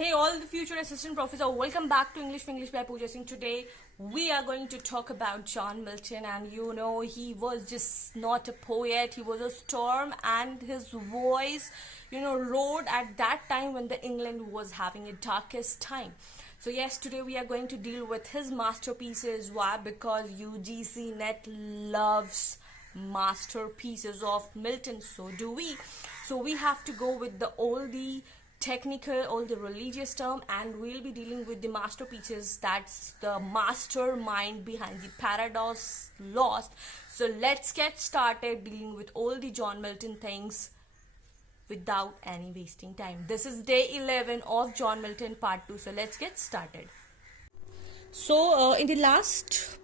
Hey all the future assistant professor, welcome back to English by Pooja Singh. Today we are going to talk about John Milton, and you know he was just not a poet, he was a storm, and his voice roared at that time when the England was having its darkest time. So yes, today we are going to deal with his masterpieces. Why? Because UGC NET loves masterpieces of Milton, so do we. So we have to go with all the technical, all the religious term, and we'll be dealing with the masterpieces. That's the mastermind behind the Paradise Lost. So let's get started dealing with all the John Milton things without any wasting time. This is day 11 of John Milton part 2. So let's get started. So in the last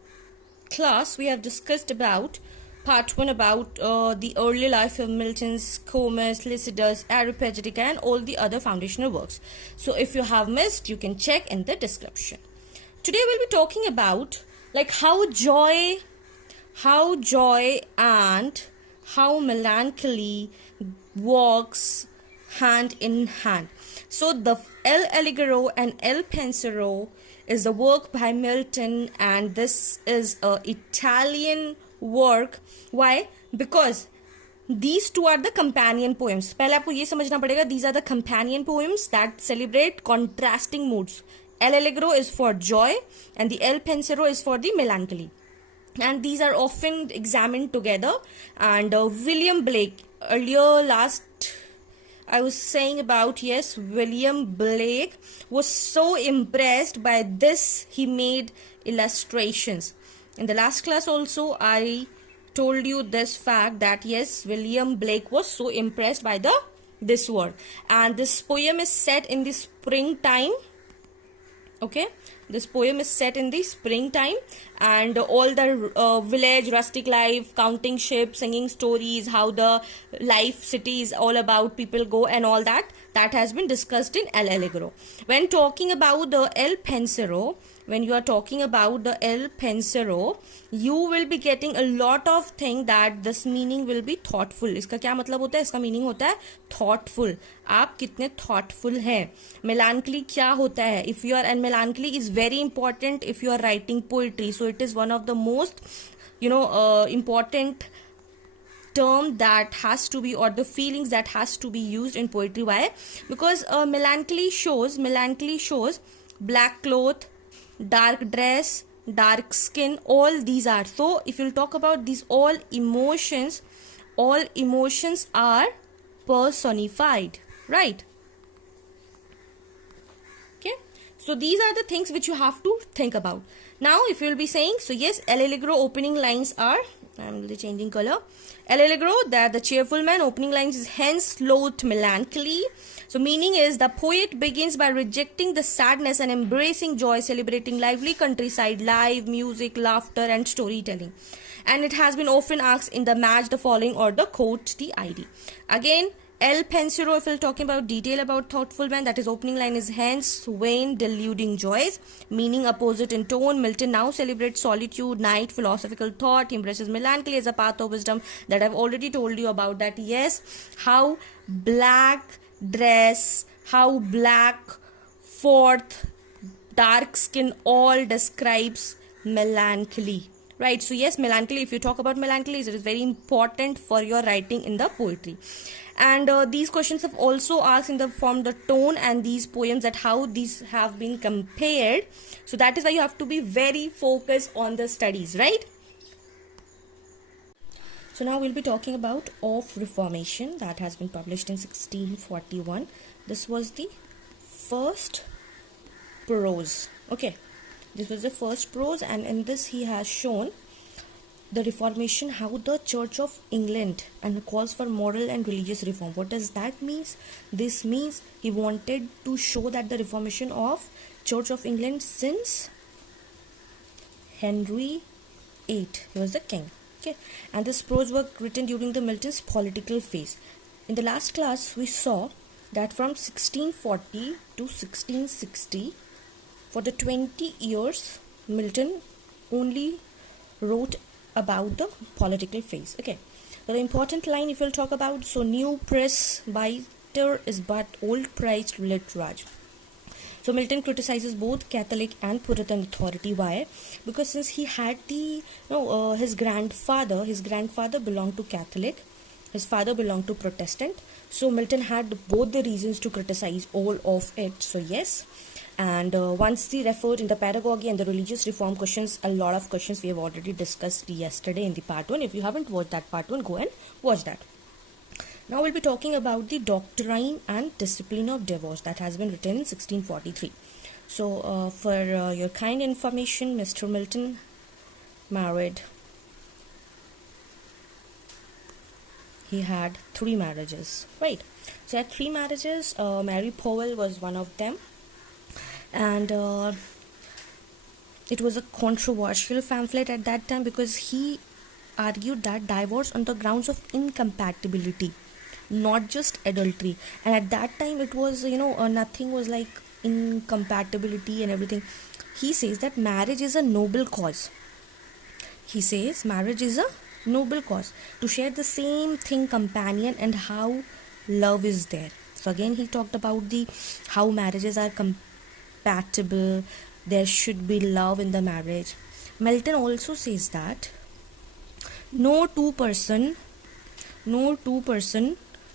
class we have discussed about part 1 about the early life of Milton's Comus, Lycidas, Areopagitica, and all the other foundational works. So if you have missed, you can check in the description. Today we'll be talking about like how joy and how melancholy walks hand in hand. So the LAllegro and Il Penseroso is the work by Milton, and this is an Italian work. Why? Because these two are the companion poems. पहले आपको ये समझना पड़ेगा, these are the companion poems that celebrate contrasting moods. LAllegro is for joy and the Il Penseroso is for the melancholy, and these are often examined together. And William Blake, earlier last I was saying about, yes, William Blake was so impressed by this, he made illustrations. In the last class also I told you this fact that yes, William Blake was so impressed by this work, and this poem is set in the springtime. Okay, this poem is set in the springtime, and all the village rustic life, counting ships, singing stories, how the life city is all about, people go and all that has been discussed in LAllegro. When talking about the Il Penseroso, when you are talking about the Il Penseroso, you will be getting a lot of things that this meaning will be thoughtful. इसका क्या मतलब होता है? इसका meaning होता है thoughtful. आप कितने thoughtful हैं? Melancholy क्या होता है? If you are, and melancholy is very important if you are writing poetry. So it is one of the most important term that has to be, or the feelings that has to be used in poetry. Why? Because melancholy shows black cloth, dark dress, dark skin, all these are. So if you'll talk about these all emotions are personified, right? Okay, so these are the things which you have to think about. Now if you'll be saying, so yes, LAllegro opening lines are, I'm changing color. LAllegro, that the cheerful man, opening lines is hence loathed melancholy. So meaning is the poet begins by rejecting the sadness and embracing joy, celebrating lively countryside, live music, laughter, and storytelling. And it has been often asked in the match the following or the quote the ID. Again, Il Penseroso, if we're talking about detail about thoughtful man, that is opening line is hence vain deluding joys, meaning opposite in tone. Milton now celebrates solitude, night, philosophical thought. He embraces melancholy as a path of wisdom, that I've already told you about that. Yes, how black dress, how black forth, dark skin, all describes melancholy, right? So yes, melancholy, if you talk about melancholy, it is very important for your writing in the poetry. And these questions have also asked in the form the tone and these poems, that how these have been compared. So that is why you have to be very focused on the studies, right? So now we'll be talking about Of Reformation, that has been published in 1641. This was the first prose. Okay, this was the first prose, and in this he has shown the Reformation, how the Church of England, and calls for moral and religious reform. What does that mean? This means he wanted to show that the Reformation of Church of England since Henry VIII, he was the king. Okay, and this prose work written during the Milton's political phase. In the last class we saw that from 1640 to 1660, for the 20 years Milton only wrote about the political phase. Okay, so the important line if you'll talk about, so new press by is but old priced literature. So Milton criticizes both Catholic and Puritan authority. Why? Because since he had his grandfather belonged to Catholic, his father belonged to Protestant. So Milton had both the reasons to criticize all of it. So yes. And once he referred in the pedagogy and the religious reform questions, a lot of questions we have already discussed yesterday in the part 1. If you haven't watched that part 1, go and watch that. Now we'll be talking about the Doctrine and Discipline of Divorce that has been written in 1643. So for your kind information, Mr. Milton married. He had 3 marriages, right? So he had 3 marriages. Mary Powell was one of them. And it was a controversial pamphlet at that time because he argued that divorce on the grounds of incompatibility, not just adultery. And at that time it was, nothing was like incompatibility and everything. He says that marriage is a noble cause. He says marriage is a noble cause to share the same thing, companion, and how love is there. So again he talked about how marriages are compatible, there should be love in the marriage. Milton also says that no two person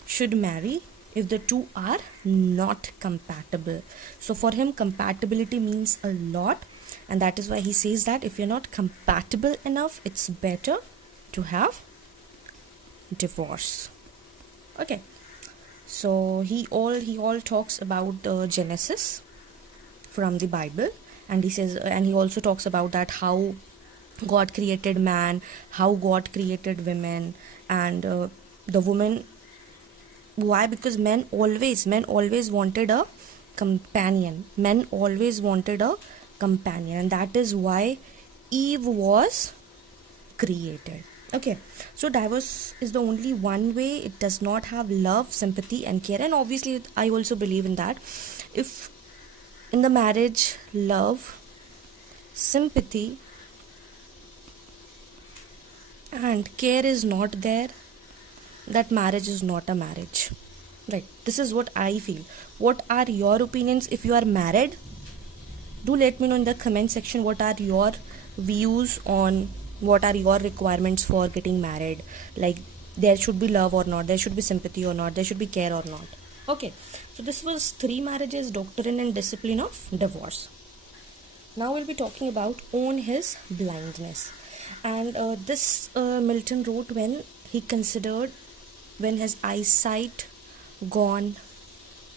should marry if the two are not compatible. So for him compatibility means a lot, and that is why he says that if you're not compatible enough, it's better to have divorce. Okay, so he all talks about Genesis from the Bible, and he says, and he also talks about that how God created man, how God created women, and the woman. Why? Because men always wanted a companion. Men always wanted a companion, and that is why Eve was created. Okay, so divorce is the only one way. It does not have love, sympathy, and care. And obviously, I also believe in that. If in the marriage, love, sympathy, and care is not there, that marriage is not a marriage. Right? This is what I feel. What are your opinions? If you are married, do let me know in the comment section what are your views on what are your requirements for getting married. Like, there should be love or not, there should be sympathy or not, there should be care or not. Okay, so this was 3 marriages, doctrine and discipline of divorce. Now we'll be talking about On His Blindness. And this Milton wrote when he considered when his eyesight gone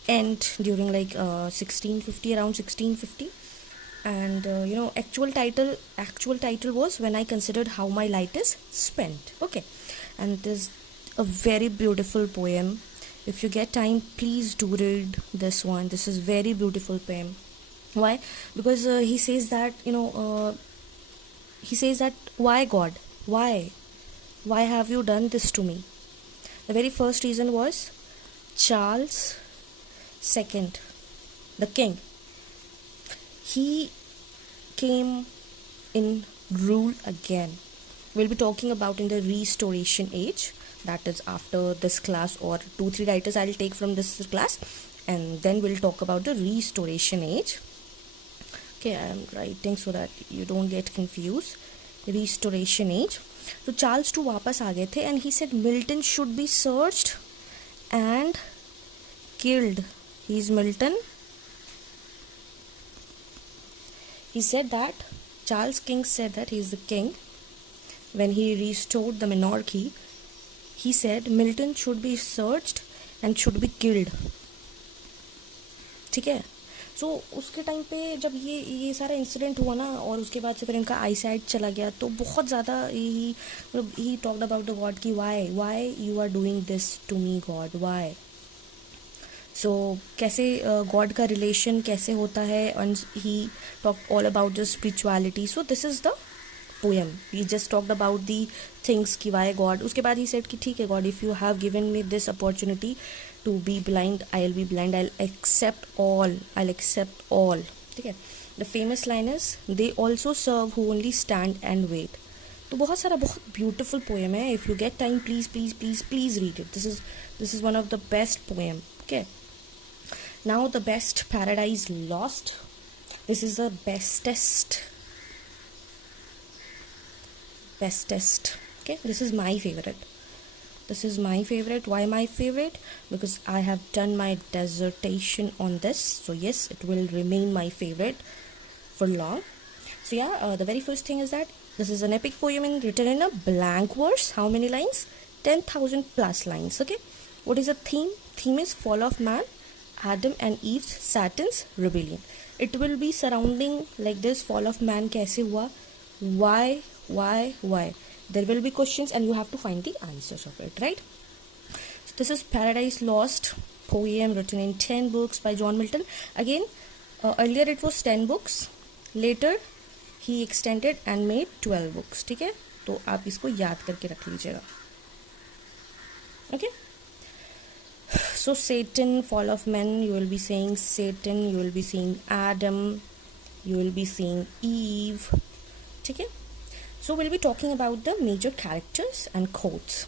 end during like 1650, around 1650. And actual title was When I Considered How My Light Is Spent. Okay, and this a very beautiful poem. If you get time, please do read this one. This is very beautiful poem. Why? Because he says that why God, why have you done this to me? The very first reason was Charles II, the king. He came in rule again. We'll be talking about in the Restoration age. That is after this class, or 2-3 writers I'll take from this class, and then we'll talk about the Restoration age. Okay, I'm writing so that you don't get confused. Restoration age. So Charles II वापस आ गए थे, and he said Milton should be searched and killed. He's Milton. He said that Charles King said that he is the king. When he restored the monarchy, he said Milton should be searched and should be killed. ठीक है. सो उसके time पे जब ये सारा incident हुआ ना, और उसके बाद से फिर इनका आई साइट चला गया, तो बहुत ज़्यादा he talked about the God की why you are doing this to me God, why. So कैसे गॉड का रिलेशन कैसे होता है, and he talk all about the spirituality. So this is the poem. He just talked about the things की why God. उसके बाद he said कि ठीक है God, if you have given me this opportunity to be blind, I'll be blind, I'll accept all. ठीक है. The famous line is, they also serve who only stand and wait. तो बहुत सारा बहुत beautiful poem है. If you get time, please read it. This is one of the best poem. Okay. Now the best, Paradise Lost. This is the bestest. Okay, this is my favorite. Why my favorite? Because I have done my dissertation on this, so yes, it will remain my favorite for long. So yeah, the very first thing is that this is an epic poem written in a blank verse. How many lines? 10,000 plus lines. Okay, what is the theme? Theme is fall of man, Adam and Eve's Satan's rebellion. It will be surrounding like this: fall of man kaise hua, why. There will be questions and you have to find the answers of it, right? So this is Paradise Lost poem written in 10 books by John Milton. Again, earlier it was 10 books, later he extended and made 12 books. ठीक है, तो आप इसको याद करके रख लीजिएगा. Okay, so Satan, fall of men, you will be saying Satan, you will be saying Adam, you will be saying Eve. ठीक है. So we'll be talking about the major characters and quotes.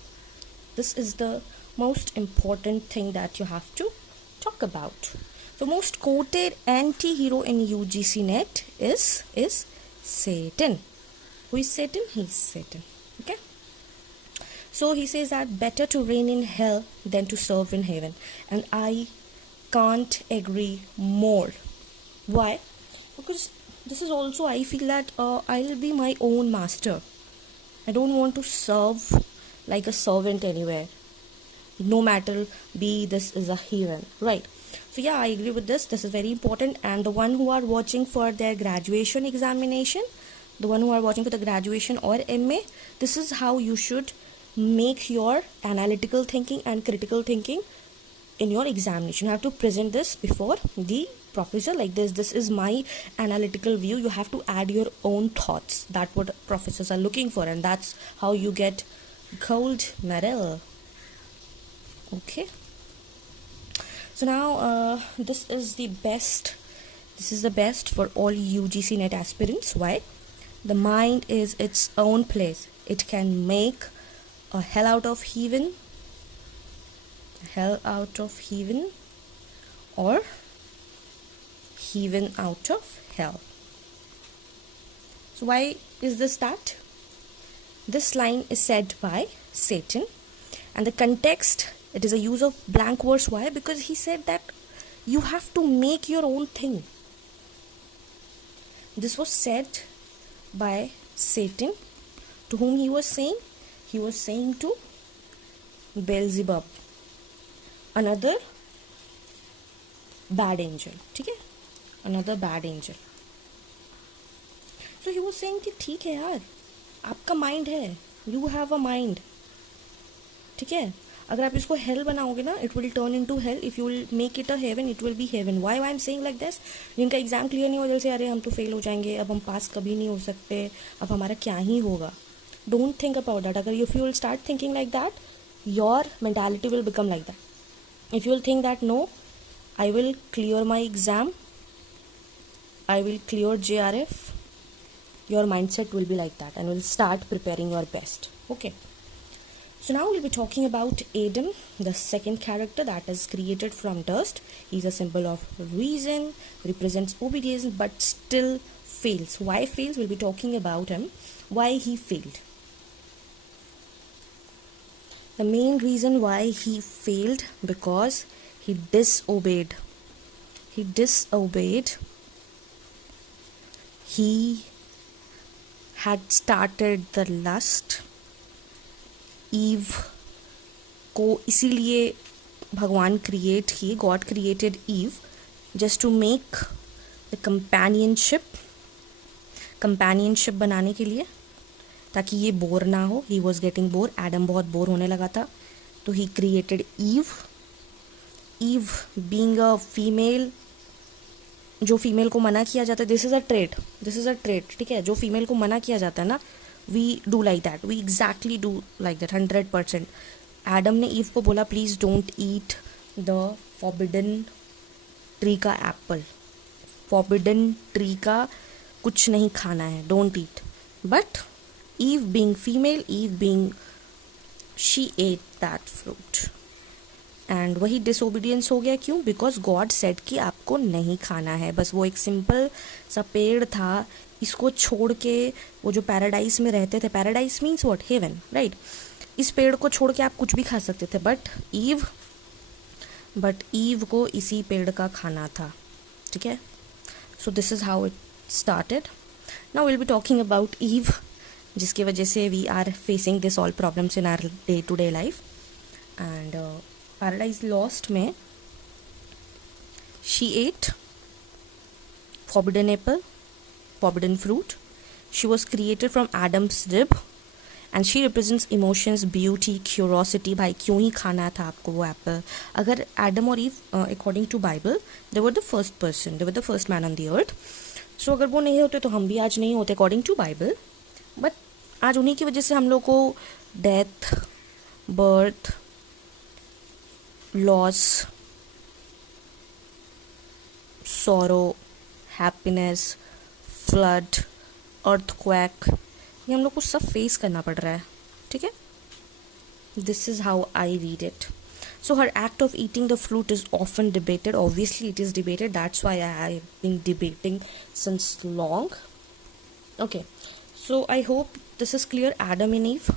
This is the most important thing that you have to talk about. The most quoted anti-hero in UGC NET is Satan. Who is Satan? He is Satan. Okay. So he says that better to reign in hell than to serve in heaven. And I can't agree more. Why? Because this is also, I feel that I'll be my own master. I don't want to serve like a servant anywhere. No matter be this is a heaven, right? So yeah, I agree with this. This is very important. And the one who are watching for their graduation examination, the one who are watching for the graduation or MA, this is how you should make your analytical thinking and critical thinking in your examination. You have to present this before the professor like this. This is my analytical view. You have to add your own thoughts. That's what professors are looking for, and that's how you get gold medal. Okay. So now this is the best. This is the best for all UGC NET aspirants. Why? The mind is its own place. It can make a hell out of heaven, or heaven out of hell. So why is this that? This line is said by Satan, and the context, it is a use of blank verse. Why? Because he said that you have to make your own thing. This was said by Satan. To whom he was saying? He was saying to Beelzebub, another bad angel. ठीक है? Another bad angel. So he was saying कि ठीक है यार, आपका mind है, you have a mind. ठीक है? अगर आप इसको hell बनाओगे ना, it will turn into hell. If you will make it a heaven, it will be heaven. Why I'm saying like this? जिनका एग्जाम क्लियर नहीं हो जैसे अरे हम तो फेल हो जाएंगे, अब हम पास कभी नहीं हो सकते, अब हमारा क्या ही होगा. Don't think about that. अगर if you will start thinking like that, your mentality will become like that. If you will think that no, I will clear my exam, I will clear JRF, your mindset will be like that and will start preparing your best. Okay. So now we'll be talking about Adam, the second character that is created from dust. He's a symbol of reason, represents obedience, but still fails. Why fails? We'll be talking about him. Why he failed. The main reason why he failed, because he disobeyed. He had started the lust. Eve को इसीलिए भगवान create किए, God created Eve just to make the companionship बनाने के लिए, ताकि ये bore ना हो. He was getting bore. Adam बहुत बोर होने लगा था, तो he created Eve. Eve being a female, जो फीमेल को मना किया जाता है, दिस इज़ अ ट्रेट. ठीक है, जो फीमेल को मना किया जाता है ना, we do like that. We exactly do like that 100%. Adam ने ईव को बोला please don't eat the forbidden tree का एप्पल. फॉरबिडन ट्री का कुछ नहीं खाना है, don't eat. But Eve being female, she ate that fruit. And वही डिसोबीडियंस हो गया. क्यों? बिकॉज गॉड सेड कि आपको नहीं खाना है. बस वो एक सिंपल सा पेड़ था, इसको छोड़ के वो जो पैराडाइज में रहते थे, paradise means what? Heaven, right. इस पेड़ को छोड़ के आप कुछ भी खा सकते थे, बट ईव को इसी पेड़ का खाना था. ठीक है. So this is how it started. Now will be talking about Eve, जिसकी वजह से we are facing this all problems in our day to day life. And paradise lost में she ate forbidden apple, forbidden fruit. She was created from Adam's rib and she represents emotions, beauty, curiosity. भाई क्यों ही खाना था आपको वो Apple? अगर Adam और Eve according to Bible they were the first person, they were the first man on the earth. So अगर वो नहीं होते तो हम भी आज नहीं होते अकॉर्डिंग टू बाइबल. बट आज उन्हीं की वजह से हम लोग को death, birth, loss, sorrow, happiness, flood, earthquake, ये हम लोग को सब फेस करना पड़ रहा है. ठीक है. This is how I read it. So her act of eating the fruit is often debated. Obviously it is debated, that's why I have been debating since long. Okay. So I hope this is clear. Adam and Eve.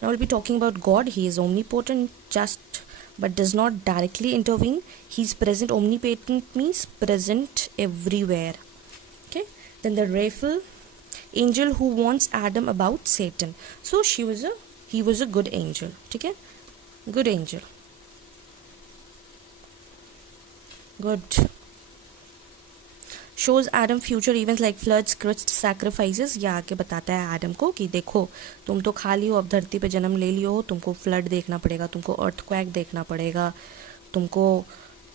Now we'll be talking about God. He is omnipotent, just but does not directly intervene. He's present. Omnipotent means present everywhere. Okay. Then the Raphael, angel who warns Adam about Satan. So he was a good angel. Okay. Good angel. Good. Shows Adam future events like floods, Christ sacrifices. ये आके बताता है Adam को कि देखो तुम तो खा लियो, अब धरती पे जन्म ले लियो, तुमको फ्लड देखना पड़ेगा, तुमको अर्थक्वैक देखना पड़ेगा, तुमको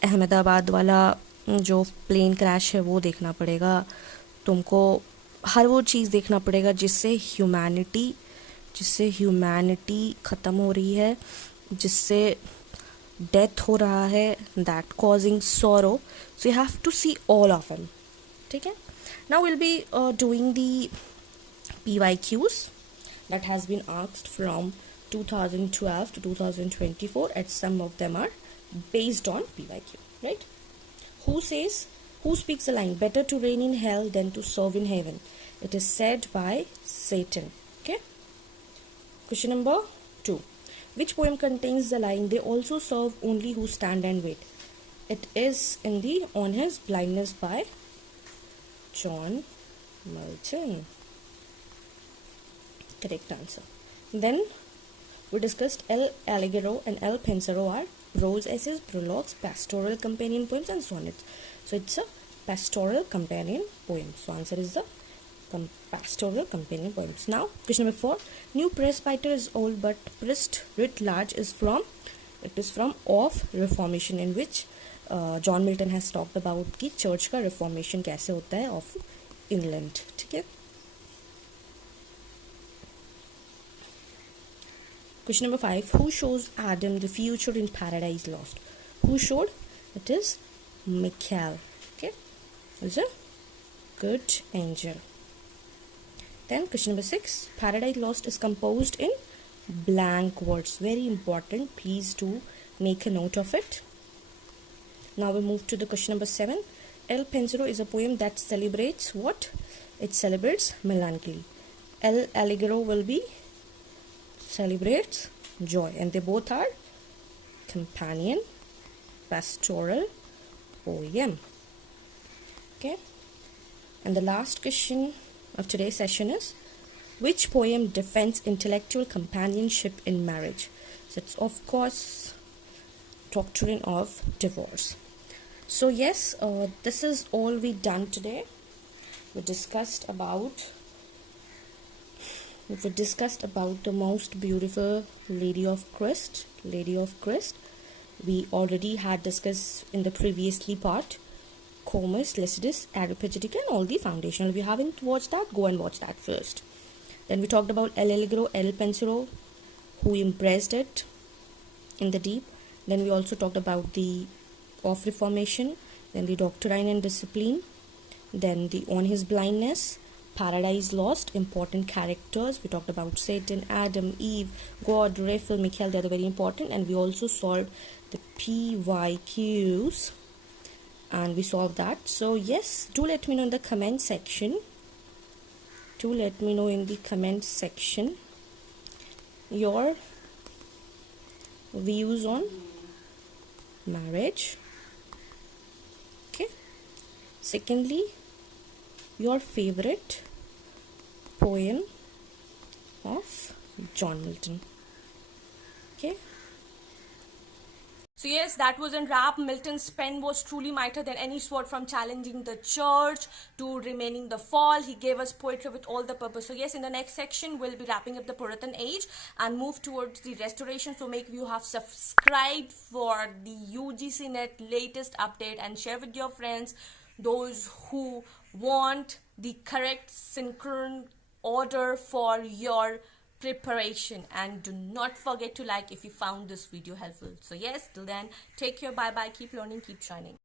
अहमदाबाद वाला जो प्लेन क्रैश है वो देखना पड़ेगा, तुमको हर वो चीज़ देखना पड़ेगा जिससे ह्यूमैनिटी ख़त्म हो रही है, जिससे डेथ हो रहा है, that causing sorrow. So you have to see all of them. ठीक है. Now we'll be doing the PYQs that has been asked from 2012 to 2024, and some of them are based on PYQ, right? Who speaks the line, better to reign in hell than to serve in heaven? It is said by Satan. Okay. Question number 2. Which poem contains the line, they also serve only who stand and wait? It is in the On His Blindness by John Milton. Correct answer. Then we discussed LAllegro and Il Penseroso are prose essays, prologues, pastoral companion poems and sonnets. So it's a pastoral companion poem. So answer is the pastoral companion poems. Now question number 4. New presbyter is old but priest writ large is from of Reformation, in which John Milton has talked about कि church का reformation कैसे होता है of England. ठीक है. Question number 5. Who shows Adam the future in Paradise Lost? Who showed? It is Michael. Okay. Is a good angel. Then question number 6. Paradise Lost is composed in blank words. Very important. Please do make a note of it. Now we move to the question number 7. Il Penseroso is a poem that celebrates what? It celebrates melancholy. LAllegro will be celebrates joy, and they both are companion pastoral poem. Okay. And the last question of today's session is, which poem defends intellectual companionship in marriage? So it's of course Doctrine of Divorce. So yes, this is all we done today. We discussed about the most beautiful Lady of Christ. We already had discussed in the previously part Comus, Lycidas, Areopagitica and all the foundational. If you haven't watched that, go and watch that first. Then we talked about LAllegro, Il Penseroso, who impressed it in the deep. Then we also talked about the of Reformation, then the Doctrine and Discipline, then the On His Blindness, Paradise Lost, important characters. We talked about Satan, Adam, Eve, God, Raphael, Michael. They are very important. And we also solved the PYQs. And we solved that. So yes, do let me know in the comment section. Do let me know in the comment section your views on marriage. Okay. Secondly, your favorite poem of John Milton. Okay. So yes, that was in wrap. Milton's pen was truly mightier than any sword, from challenging the church to remaining the fall. He gave us poetry with all the purpose. So yes, in the next section, we'll be wrapping up the Puritan age and move towards the restoration. So make you have subscribed for the UGC NET latest update and share with your friends, those who want the correct synchron order for your preparation. And do not forget to like if you found this video helpful. So yes, till then, take care, bye bye, keep learning, keep shining.